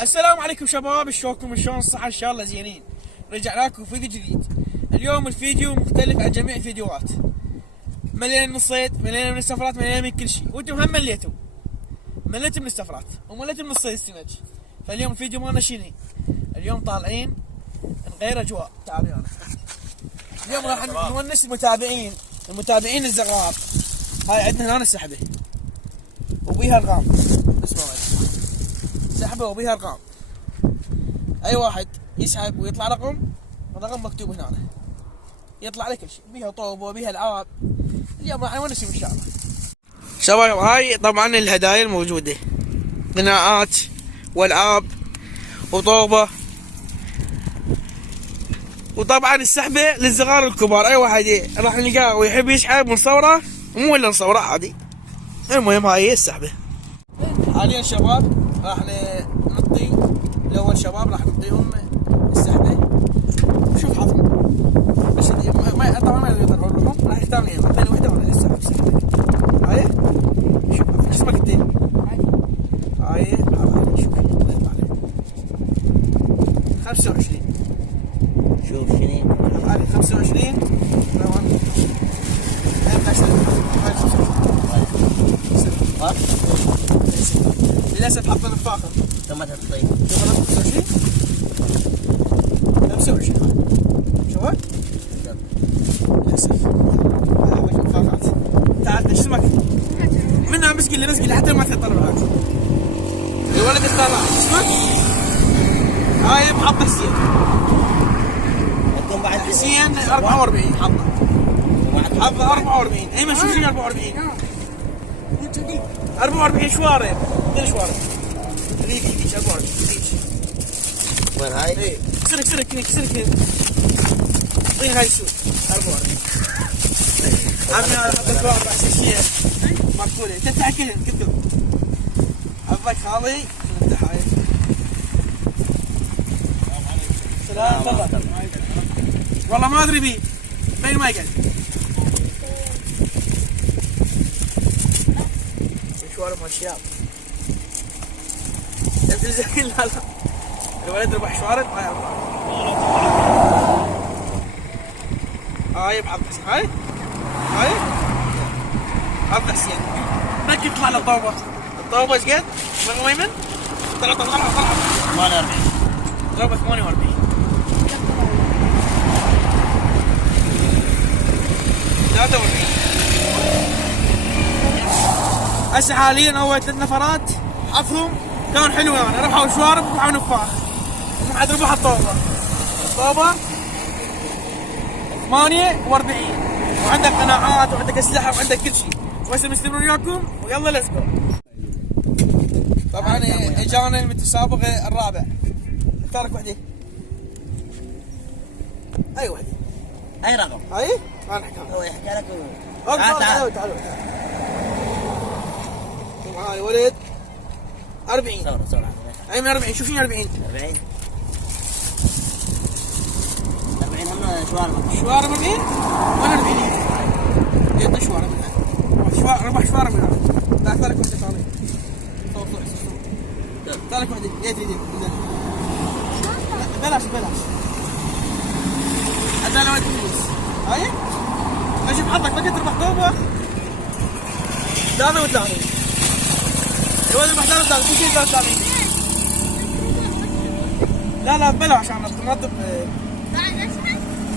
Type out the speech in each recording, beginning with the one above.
السلام عليكم شباب، شلونكم؟ شلون الصحة؟ ان شاء الله زينين. رجعنا لكم فيديو جديد. اليوم الفيديو مختلف عن جميع الفيديوهات. ملينا من الصيد، ملينا من السفرات، ملينا من كل شيء، وانتم هم مليتوا. مليتوا من السفرات ومليتوا من الصيد السمك. فاليوم الفيديو مالنا شنو؟ اليوم طالعين نغير اجواء. تعالوا يلا. اليوم راح نونس المتابعين الصغار. هاي عندنا هنا السحبة وبيها ارقام. اسمعوا سحبه وبيها ارقام. اي واحد يسحب ويطلع رقم مكتوب هنا، يطلع لك كل شيء، بيها طوب وبيها العاب. اليوم راح نونسهم ان شاء الله. شباب هاي طبعا الهدايا الموجوده، قناعات والعاب وطوبه، وطبعا السحبه للصغار والكبار. اي واحد راح نلقاه ويحب يسحب ونصوره، مو الا نصوره عادي. المهم هاي هي السحبه. حاليا شباب راح نعطي الاول شباب راح نعطيهم السحبه. شوف حظهم، بس ما طبعا ما يقدرون يطلعون، راح يختار لي اعطيني وحده وراح السحب. هاي شوف شو اسمك انت؟ هاي شوف يطلع لي 25. شوف شنو هاي 25 للاسف حطنا الفاخر. ثم تعطي 25 شوفها للاسف. هذا الفاخرات. تعال ايش اسمك؟ منها مسكين حتى ما تحط معاك. الولد اختار اسمك؟ هاي محط حسين. عندكم بعد حسين 44 حظ 44. ايمن شوف شنو 44 44 شوارب. اعطيني شوارب. هيك 44 وين هاي؟ اي سرك اعطيني هاي السود 44. عمي انا احط الشوارب احسن شيء مقبوله. انت تاكلهم كلهم. حظك خالي. نفتح هاي. سلام تفضل. والله ما ادري بيه بين ما يقعد. شوارب مال الشياب. لا الولد ربح شوارب. هاي بحظ حسين. هاي حظ حسين. بدك يطلع له الطوبه ايش قد؟ من ويمن؟ طلع 48 ضربه 48. هسه حاليا اول 3 نفرات حظهم كان حلو. يعني ربحوا شوارب وربحوا نفاخ، وما حد ربح الطوبه 48. وعندك قناعات وعندك اسلحه وعندك كل شيء. وهسه مستمرين وياكم ويلا ليتس جو. طبعا اجانا المتسابق الرابع. اختار لك وحده. اي وحده. اي رقم؟ هاي ما نحكي. هو يحكي لك. تعالوا معاي ولد 40. صور اي من 40. شوف شنو 40 هم شوارب 40 وانا 40. يد شوارب ربح شوارب من هذا. لا اختار لك وحده ثانيه. صور اختار لك وحده. يد بلاش حتى لو تفوز. هاي اشوف حظك بقيت تربح طوبه 33. الولد ربح 33. كل شيء 33. لا ببلاش عشان تنظف.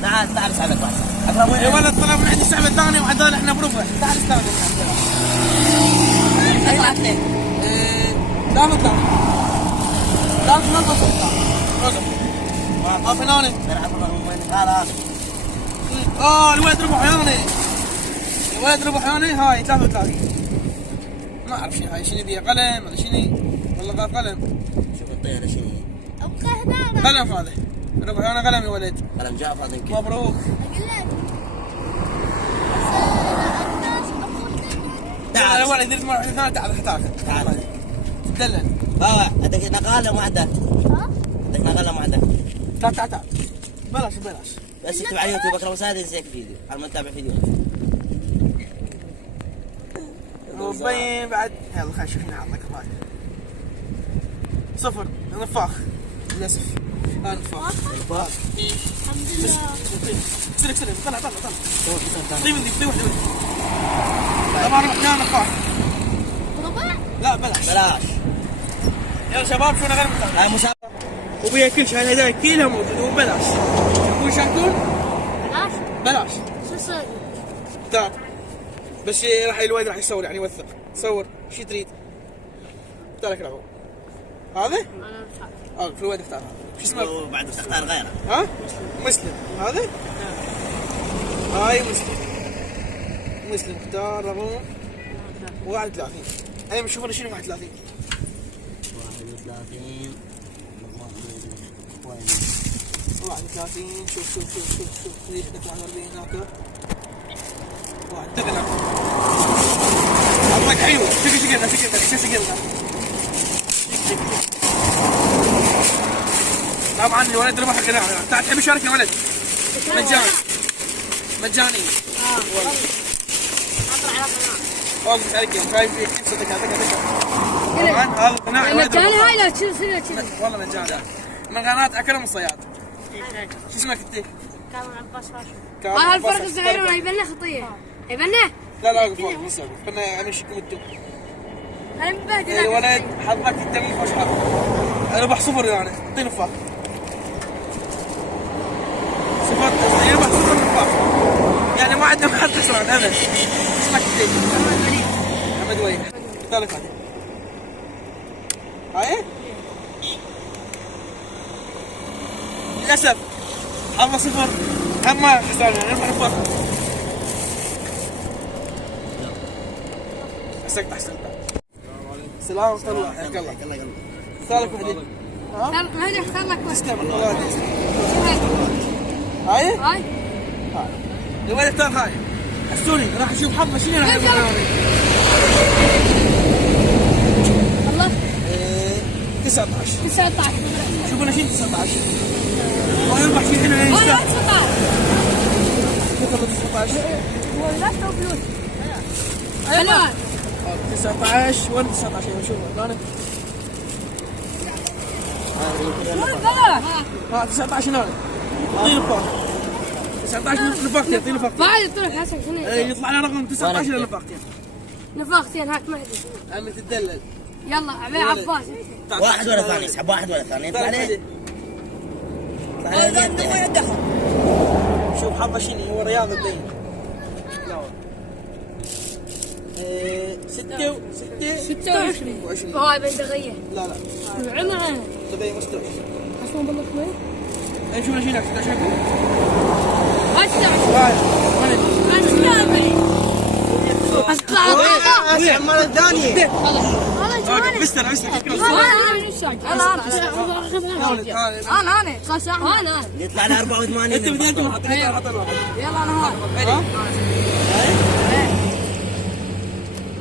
تعال اسحب لك واحد. الولد طلب من عندي السحبه الثانيه وعندنا احنا بربع. تعال استاذن. اي واحد اثنين. 33. لازم ننقص ما فنانه. الولد ربح ياني. هاي 33. ما اعرف شنو هاي. شنو ذي قلم ولا شنو؟ والله قلم. شوف الطياره شنو قلم هذا. ربح يانا قلم يا ولد. قلم جاف هذا يمكن. مبروك. تعال يا ولد درت مره ثانيه. تعال تدلل. عندك نقاله وما عندك؟ عندك نقاله وما عندك؟ تعال بلاش بس اكتب على يوتيوب اكرم سعد ينزل فيديو على ما نتابع فيديو. وبين بعد يلا خلينا نشوف شنو حاط لك. صفر نفاخ للاسف. هذا نفاخ. الحمد لله. اكسر طلع. طيب دي واحده طبعا رحنا نفاخ. ربع؟ لا بلاش. يلا شباب شو غير هاي مسابقة. وبيها كل شيء الهدايا كلها موجوده وببلاش. تبون شكون؟ بلاش. شو صار؟ تعال بس راح الوالد راح يصور يعني يوثق. صور شو تريد؟ اختار لك العمر. هذا؟ انا مش عارف. في الوالد اختار هذا. شو اسمه؟ بعد تختار غيره. ها؟ مسلم. هذا؟ هاي مسلم اختار رقم 31. انا بشوف شنو 31. 31 شوف ليش عندك 41 هناك. واحد تقلع. عطاك حلو. شقلنا. طبعا الولد ربح القناع. تعال تحب تشارك يا ولد؟ مجاني. والله مشارك يوم خايف فيك كيف صدق هذا. طبعا هذا القناع مجاني هاي لا تشيل والله مجاني. من قناة أكرم الصياد. شو اسمك انت؟ كامل عباس هاشم. هذا الفرق الصغير ولا يبنى خطيه؟ يبنى؟ لا وقف ما يسوي. خلنا امشيكم انتم. انا مبهدل. الولد حظك انت من خوش حظ. ربح صفر يعني. اعطيني نفاخ. صفر يربح صفر نفاخ. يعني ما عندنا حد خسران ابدا. اسمك انت؟ محمد وليد. اختار لك هاي؟ للاسف حظه صفر. هم ما خسران يعني نربح نفاخ. احسنت. السلام ورحمة الله. حياك الله. اختار لك وحدة. هذا اختار لك تسلم الله يسلمك. هاي؟ الولد اختار هاي. السوري راح اشوف حظه شنو راح يعمل. الله 19 شوفوا لنا شيء 19 ما يربح شيء هنا انا يستاهل. 19 19 لا فلوس. حلو 19 وين 19 شوف هنا. ها 19 هنا. اعطيني نفاق. 19 نفاقتين اعطيني نفاقتين. بعد طلع حسن شنو؟ يطلع لنا رقم 19 نفاقتين. نفاختين هاك مهدي. عم تدلل. يلا عبي عباس. واحد ولا ثاني اسحب واحد ولا ثاني يطلع عليه. شوف حظه شنو هو رياض الدين. لا 26 هاي بندقية. لا عمرها دبي مستوى. اصلا بالله شوي. ايش ولا شيء نفسك شكو؟ هاي 16. هاي اسحب المرة الثانية. مستر شكرا. انا خلاص انا يطلع على 84. انت بدي انت حطيت يلا انا هاي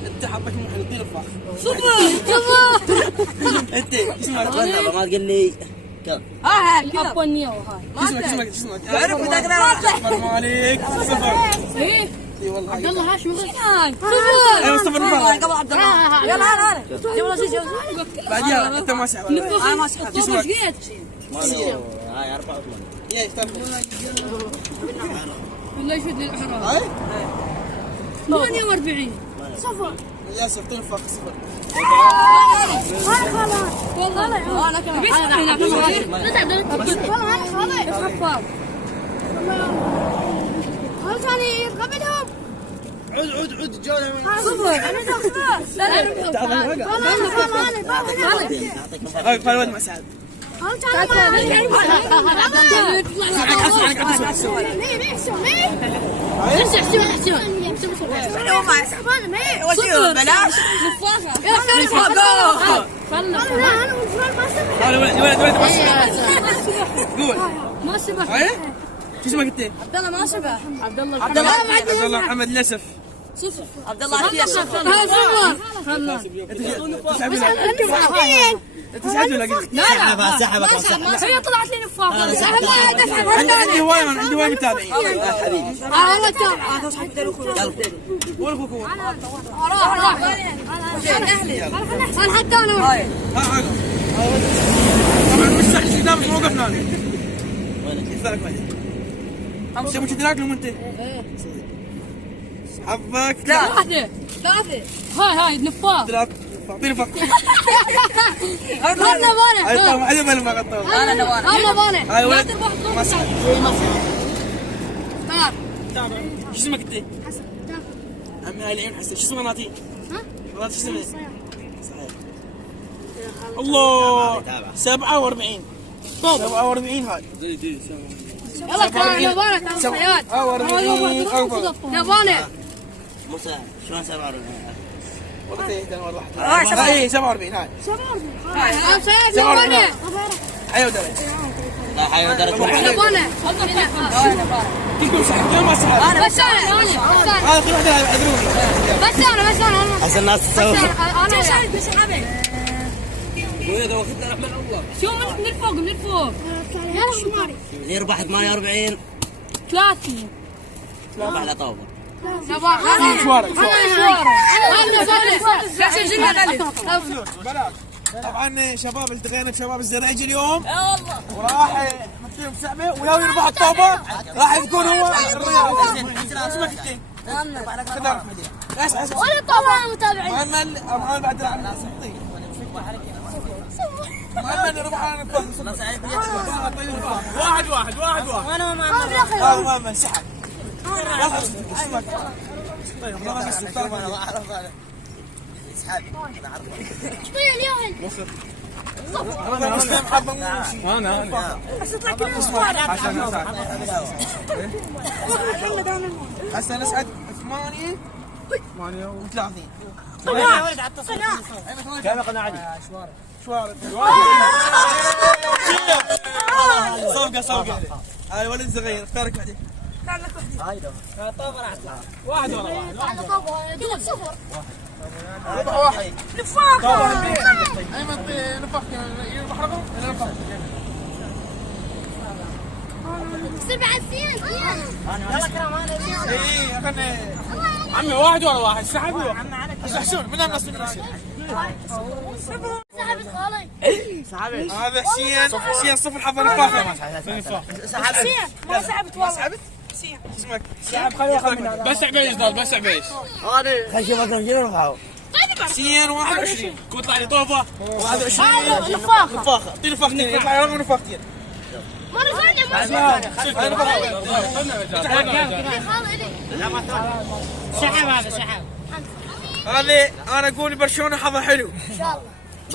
انت حطك محلطين الفخ. صفر انت اسمك ما تقول لي كم. هاي ابو النيو هاي اسمك تعرف بدك عليك صفر. ايه اي والله عبد الله هاشم صفر ايوه صفر قبل عبد الله يلا انا بعدين انت ما سحب انا ما سحبت اسمك هاي 84. يا استنى بالله يشهد للاحرار هاي 48 صفر يا سبتين الفخ صفر. خلاص والله انا خلاص علي قبلهم عود جوله من هاي الولد ما ساعد. قول ما سبق شو اسمك انت؟ عبد الله ما سبق عبد الله عبد الله محمد للاسف. صفر عبد الله عافية صفر. انت سحبت ولا قلت؟ سحبك هي طلعت لي نفاخة عندي هواي متابعين. والله تابع وين اخوك هو؟ راح انا حتى انا ها طبعا مش صح شي دام موقف هنا. وينك؟ يسألك بعدين. تبي كذي ناكلهم انت؟ حظك ثلاثة هاي نفاق ثلاث. اعطيني فك. انا نبانة هاي طبعا عدم انا ما قطعت. انا نبانة هاي ولد. لا تربح ما صار شو اسمك انت؟ حسن. عمي هاي العين حسن. شو اسمه ناتي؟ ها؟ ناتي شو اسمه؟ صحيح. الله 47. 47 هاي. يلا تعال نبانة تعال حياة 47 أكبر. نبانة موسى شلون 47؟ والله تهدى والله واحد. اي 47 هاي. تعال سيد نبانة حيو درج. لا حيوان درجة نبانة فيكم سحب يوم ما سحب. بس انا هذا في واحدة يعذروني. بس انا عشان الناس تسوي. انا بسحبك شو من الفوق يلا شماري اللي يربح 48 ثلاثة يربح على طاوله. مشوارك. انا طبعا شباب التقينا بشباب الزريج اليوم. وراح نمشيهم سحبه ولو يربح الطوبه راح يكون هو الرياض. اسمك انت؟ خذ رقم بعدين. اسمع وانا طبعا متابعين. مؤمل بعد العب مؤمل يربح على الفوز. واحد وانا ما هذا مؤمل سحب. اسمك طيب والله بس انا اعرف انا اصحابي انا اعرفه. طيب اليوم انا مسلم حظ انا حسن اسعد 38 كم قناعي؟ شوارب صفقة هاي ولد صغير اختارك بعدين واحد على طابة دول صفر. ربع واحد نفاق. ايمن نفخ يربح رقم انا نفخ 97. يلا كرام انا اي اخذنا عمي واحد ورا واحد سحبوا يحسون من الناس سحبت خالي. هذا حسين صفر حظ نفاخه حسين ما سحبت والله. سحبت؟ اسمك؟ بس عبيش ضل بس عبيش خشي بكر شنو ربحوا؟ حسين 21 يطلع لي طوفه 21 نفاخة. نفاخه اعطيني نفاختين يطلع رقم نفاختين مرة ثانية مرة ثانية. سحب هذا سحب هذه انا اقول برشلونه حظها حلو ان شاء الله.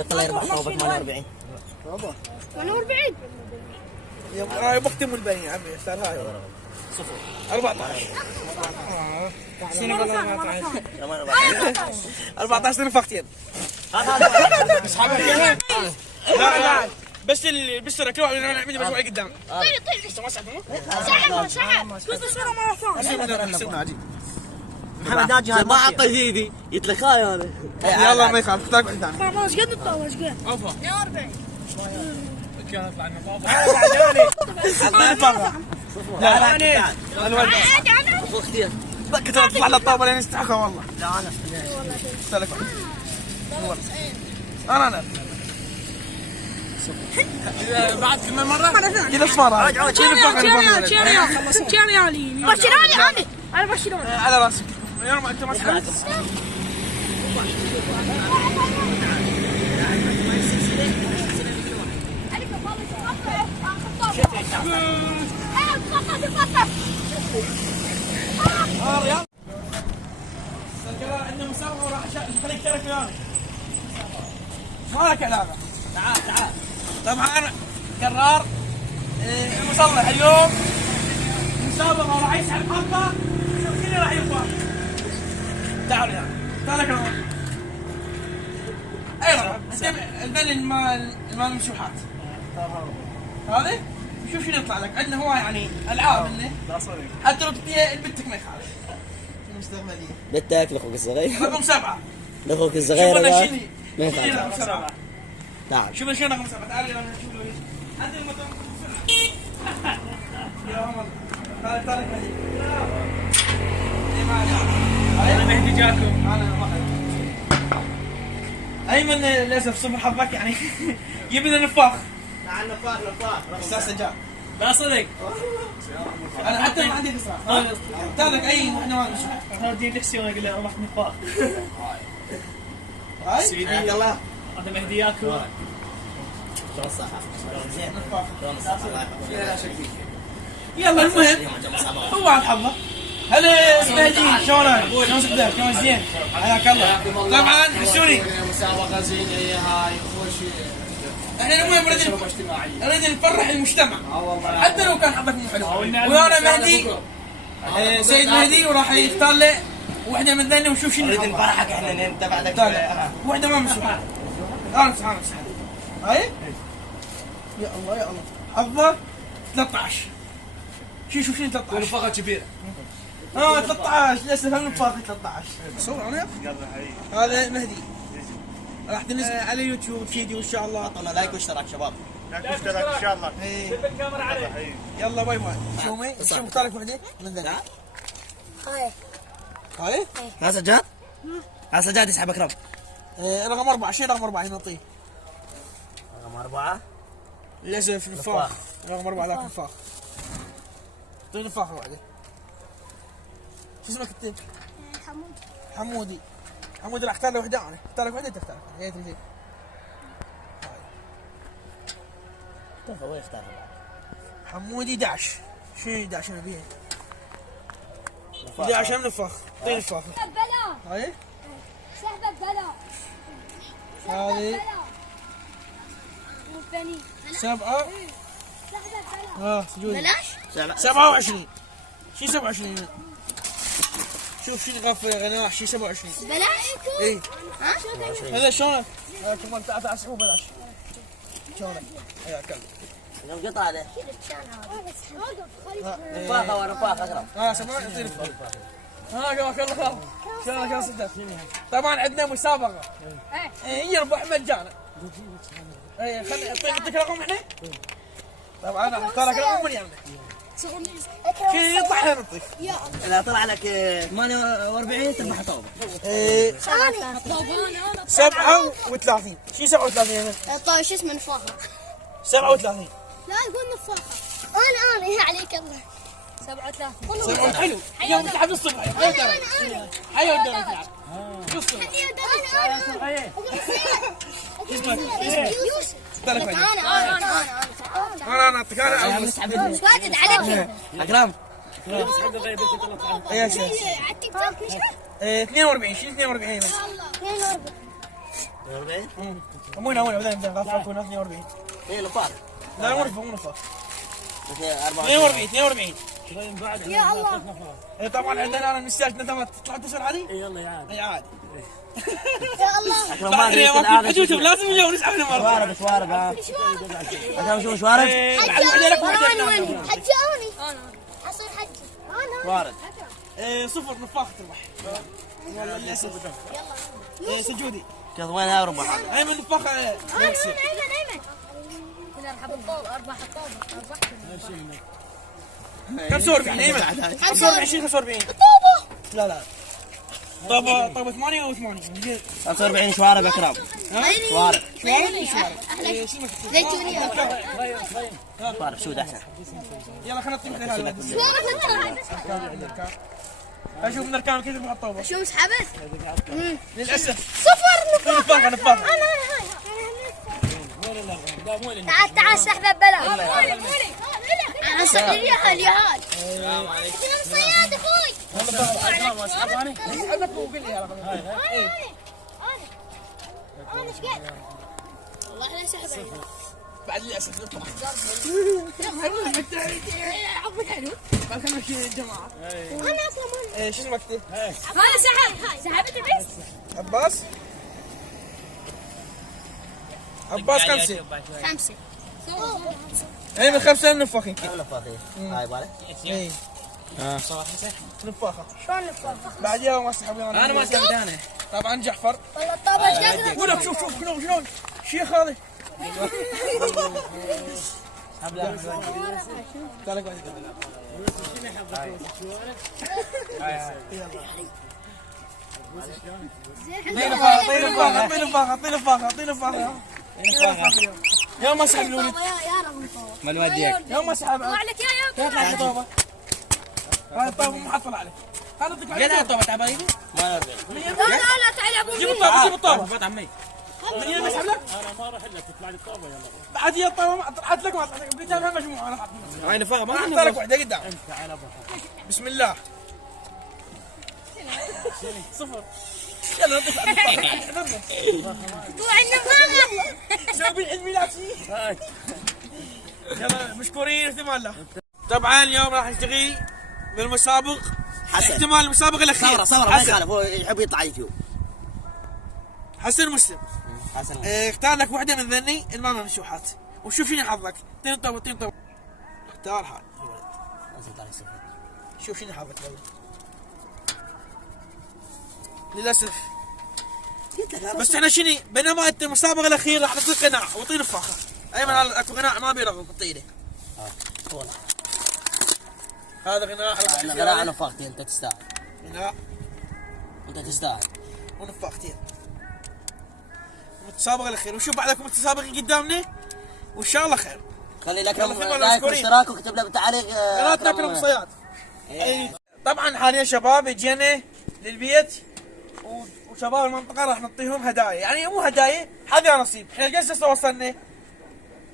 بطل يربح طاوله 48. 48. يا بختم البنين عمي صار هاي 14 14 نفختين لا بس اللي بيشترك له انا عندي مجموعه قدام طيب سحب. بس الصورة مرة ثانية. محمد ناجي ما اعطي ايدي يتلقاي انا. يلا ما يخالف اختارك قدام ايش قد الطاولة ايش قد؟ 42 كان يطلع لنا طوفه لا الولد عادي انا. ابو اختي كنت تطلع للطابه لين يستحقها والله لا انا سلك انا بعد كم مره كذا اصفار برشلونة انا برشلونة. على راسك يوم انت ما سحبت رياض عندنا مسابقه وراح خليك تشارك ويانا مالك علاقه تعال طبعا انا قرار المصلح اليوم مسابقه وراح يسحب حظه كل راح يفوز تعالوا يا تعال كمان ايوه البلن مال الممشوحات هذا شوف شنو يطلع لك عندنا هو يعني العاب منه حتى لو تبيع لبنتك ما يخالف المستقبليه بدك لاخوك الصغير رقم 7 لاخوك الصغير شوف هذا شنو ما ينفع. رقم 7 تعال شوف شنو رقم 7 تعال يلا نشوف له عندنا المطعم يا عمر تعال تعال انا مهدي جاكم انا ايمن للاسف صفر حظك يعني. جيب لنا نفاخ. تعال نفاخ نفاخ. استاذ سجاد. لا صدق. انا حتى ما عندي خسران. اختار لك اي وحده ما نشوف. هذه نفسي وانا اقول له رحت نفاخ. هاي حياك الله. هذا مهدياك هو. شلون الصحة؟ زين. نفاخ. شلون الصحة؟ الله يحفظك. يلا المهم هو على حظه. هلا مهدي شلونك؟ شلون صدق؟ شلون زين؟ حياك الله. طبعا حسوني مسابقة زينة هي هاي اول شيء. احنا المهم نريد نفرح المجتمع حتى لو كان حظك مو حلو. والنعم وانا مسابقة مهدي بكرة. سيد مهدي وراح يختار له وحده من ذني ونشوف شنو نريد حظه. نفرحك احنا نتبع لك اختار شوية. له وحده ما مسوحه. انس هاي يا الله يا الله حظه 13. شوف شنو 13 ونفاخة كبيرة. 13 للاسف هم نفاخ 13. صور انا هذا مهدي راح تنزل على يوتيوب فيديو ان شاء الله. اعطونا لايك واشتراك شباب. اشتراك ان شاء الله. إيه. الكاميرا عليه. يلا باي باي. شو مختار لك وحده من ذني؟ هاي هاي ها سجاد؟ ها سجاد يسحب اكرم. رقم 4 شيء رقم 4 نعطيه. رقم 4. للاسف نفاخ. رقم 4 ذاك نفاخ. اعطيه نفاخ واحده. شو اسمك انت؟ حمود حمودي. حمودي راح اختار له وحده انا. اختار لك وحده انت اختار. هي تريد. هو يختار. حمودي 11. شنو 11 نبيها؟ 11 هم نفاخ. اعطيه نفاخ. بلا هاي سحبة بلا هذه مو بني 7 سحبة بلا سجودي بلاش 27. شي 27 شوف شي غف غناح شي 27. بلاش اي ها هذا شلونك؟ كمان تعال اسحبه بلاش. شلونك؟ حياك الله. يوم قطع عليه. إيه. نفاخة ونفاخ اكرم. سمعت يعطيني جزاك الله خير. شلونك يا صدق؟ طبعا عندنا مسابقة. يربح مجانا. اي خلي نعطيك رقم احنا. طبعا انا اختار لك رقم من يمنا. شو يطلع احنا نعطيك. اذا طلع لك 48 تربح طوبة. 37. شو 37 هنا؟ طيب شو اسمه نفاخة 37. لا يقول نفاخة انا يا عليك الله 37 حلو. يوم تلعب الصبح. حيو الدوري تلعب. الصبح. اسمك يوسف اختار لك واحد. انا اعطيك انا. مش واجد عليك اكرم. يا شيخ. على التيك توك مش 42. شيل 42 هنا. 48. وين بدنا غفر كنا 42. ايه نفاخ. لا مو نفخ. 44. 42. يا الله طبعا عندنا انا المستاج نتمت تطلع تسال عادي؟ يلا يا عادي. اي عادي. يا الله اكرم ما ادري حجوجهم لازم اليوم نسحب مره. شوارب شوارب ها. اكرم شو شوارب؟ بعدين لك انا واحد. وين حجي انا اصير حجي انا شوارب. صفر نفاخ تربح. والله للاسف. يلا سجودي. كذا وين هاي ربح هذا؟ ايمن نفاخ. ايمن كنا نلعب الطوب اربح الطوب كم 47 ايمن؟ 45 شيل 45. طوبه لا طابة 8 او 8. 45 شوارب اكرم. شوارب. احلى زيتونيه شوارب سود احسن. يلا خلينا نطيح هذا. شو اشوف من اركان كيف نحط طابة. شو سحبت للاسف صفر نفاخ. تعال سحبه بلا انا صدق اليهال السلام عليكم صياد اخوي هذا فوق لي يا رقم. انا ايش قاعد والله لا سحبه بعد للاسف نفاخ. عقبك حلو. ما كان ماشي الجماعة. انا اصلا شو اسمك انت؟ هذا سحبت بس عباس. عباس 5. اي من 5 نفاخين. نفاخي. هاي بالك. اي نفاخة. شلون نفاخ بعديها ما سحب انا ما سحبت انا. طبعا جعفر. والله الطابه ايش قاعد ولك شوف شلون شيخ هذا. تعال قاعد. اعطيني فاخ اعطيني فاخ اعطيني فاخ اعطيني فاخ يوم اسحب الولد ما نوديك. يوم اسحب طلع لك يا يطلع الطوبه. هاي الطوبه مو حصل عليك. خلنا نعطيك عليها الطوبه تعبانين. ما نوديك. لا تعال يا ابو جيب الطوبه جيب الطوبه. فات عمي. من هنا اسحب لك. انا ما راح الا تطلع لي الطوبه يلا. بعد هي الطوبه طلعت لك ما طلعت لك. بجيبها مجموعه انا حاطها. هاي نفاق ما اختار لك واحده قدام. بسم الله. صفر. يلا نطلع طلع النفاقه. شوفي عيد ميلاد يلا مشكورين في امان الله. طبعا اليوم راح نشتغي بالمسابق. حسن. احتمال المسابقه الاخيره. صورة ما يخالف، هو يحب يطلع يوتيوب. حسن مسلم. حسن. اختار لك واحده من ذني الماما مشوحات وشوف شنو حظك. طين طوبه طين طوبه. اختار حال شوف شنو حظك والله. للاسف بس احنا شنو بينما انت المسابقه الاخيره راح نعطيك قناع وطين فاخر. ايمن اكو قناع ما بيرغب اعطيني. هذا قناع غناء نفاقتين انت تستاهل. قناع انت تستاهل. ونفاقتين. المتسابقه الاخيره وشوف بعدكم متسابقين قدامنا وان شاء الله خير. خلي لك يلا ثقة لايك مشكورين. واشتراك وكتب له بالتعليق. قناتنا كلهم صياد. طبعا حاليا شباب جينا للبيت وشباب المنطقه راح نعطيهم هدايا، يعني مو هدايا حذا نصيب. احنا قد هسه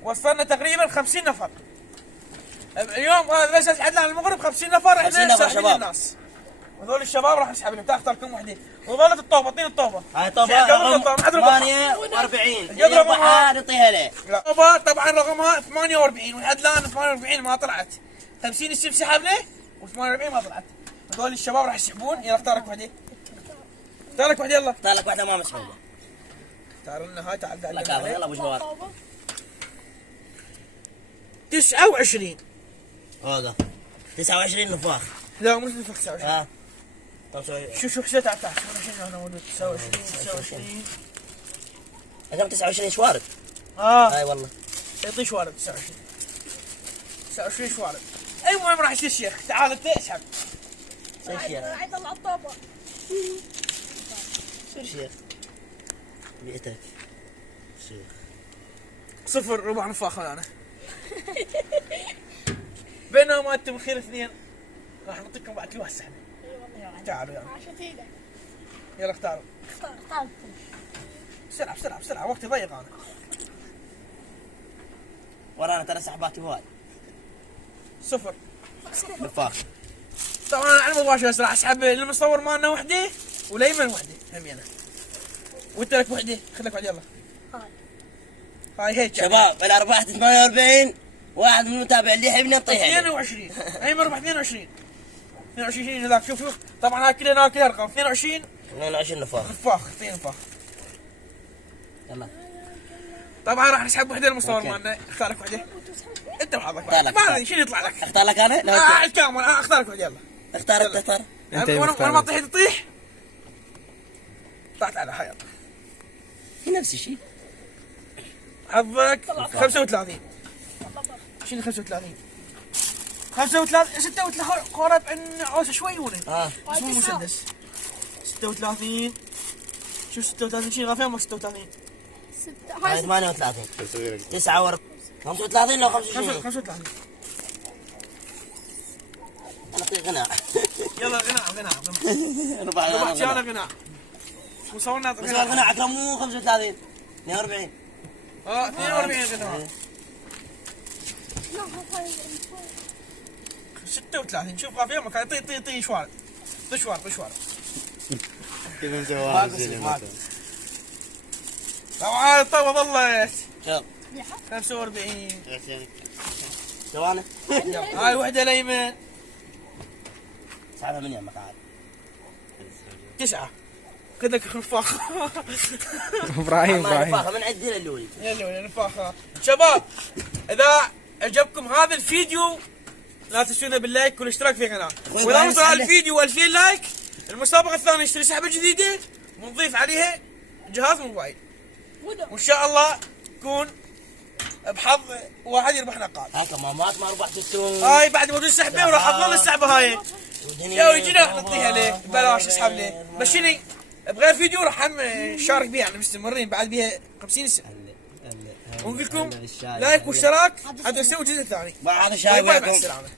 وصلنا تقريبا 50 نفر. اليوم هذا بس عدنا على المغرب 50 نفر. 50 احنا نفر ساحبين شباب. الناس. وهذول الشباب راح نسحب لهم. اختار لكم وحده وظلت الطوبه. اعطيني الطوبه. هاي طوبة رقم رقم 48 يضرب يضربها نعطيها له. الطوبه طبعا رقمها 48 والحد الان 48 ما طلعت. 50 السب سحب له و48 ما طلعت. هذول الشباب راح يسحبون. يلا اختار لك وحده. اختار لك وحده يلا. اختار لك واحدة ما مسحوبة. اختار لنا هاي. تعال لك هذا يلا ابو جوار. 29. هذا 29 نفاخ. لا مش نفخ 29. ها طب سوي شو حسيت على تحت. شنو انا موجود 29 رقم 29 شوارب. هاي والله يعطي شوارب 29 شوارب. المهم راح يصير شيخ. تعال انت اسحب. صير شيخ. راح يطلع الطوبه. صير شيخ. بيئتك شيخ. صفر ربع نفاخ انا. بينما انتم خير اثنين راح نعطيكم بعد كل واحد سحبه. تعالوا يلا. يلا اختاروا. اختار. بسرعة وقتي ضيق انا. ورانا ترى سحبات هواي. صفر. نفاخ. طبعا انا على المباشر هسه راح اسحب المصور مالنا وحده وليمن وحده همينه. وانت لك وحده. خذ لك وحده يلا. هاي هيك شباب الارباح 48 واحد من المتابع اللي يحبني نعطيها 22. ايمن ربح 22 هذاك. شوف طبعا هاي كلها ارقام. 22 نفاخ. نفاخ. 2 نفاخ. يلا طبعا راح نسحب وحده المصور مالنا. اختار لك وحده. انت وحظك. اختار لك. ما ادري شنو يطلع لك. اختار لك انا؟ لا الكاميرا. اختار لك وحده يلا. اختار انت اختار. وانا ما اطيح تطيح. طلعت على حياة. نفس الشيء. حظك 35. شنو 35 36 كورة عوسة شوي ولا اسمه مسدس. 36 شوف 36 شنو غافين ما 36 هاي 38 49 35 لو 25 35 نعطيك غناء. يلا غناء ربع انا غناء وصورنا غناء عكرم مو 35 42 42 غناء 36. شوف غافيه مكان. طي شوارب. طي شوارب. طبعا الطاوة ظلت 45. ثواني. هاي وحدة ليمن. سحبها من يمك عاد. 9. خذ لك نفاخ. ابراهيم من عندنا اللولي. يلا نفاخ. شباب اذا عجبكم هذا الفيديو لا تنسونا باللايك والاشتراك في القناة. واذا وصل الفيديو 2000 لايك المسابقة الثانية نشتري سحبة جديدة ونضيف عليها جهاز موبايل. وان شاء الله تكون بحظ واحد يربح نقاط. هاي كمامات ما ربحت التون. هاي بعد موجود السحبة وراح اظل السحبة هاي. يا ويجينا راح نعطيها له ببلاش اسحب له. بس شنو بغير فيديو راح هم نشارك بيها، احنا مستمرين بعد بيها 50 سنه. ونقول لكم لايك واشتراك حتى نسوي الجزء الثاني. بعد باي شاي باي، مع وياكم. السلامه.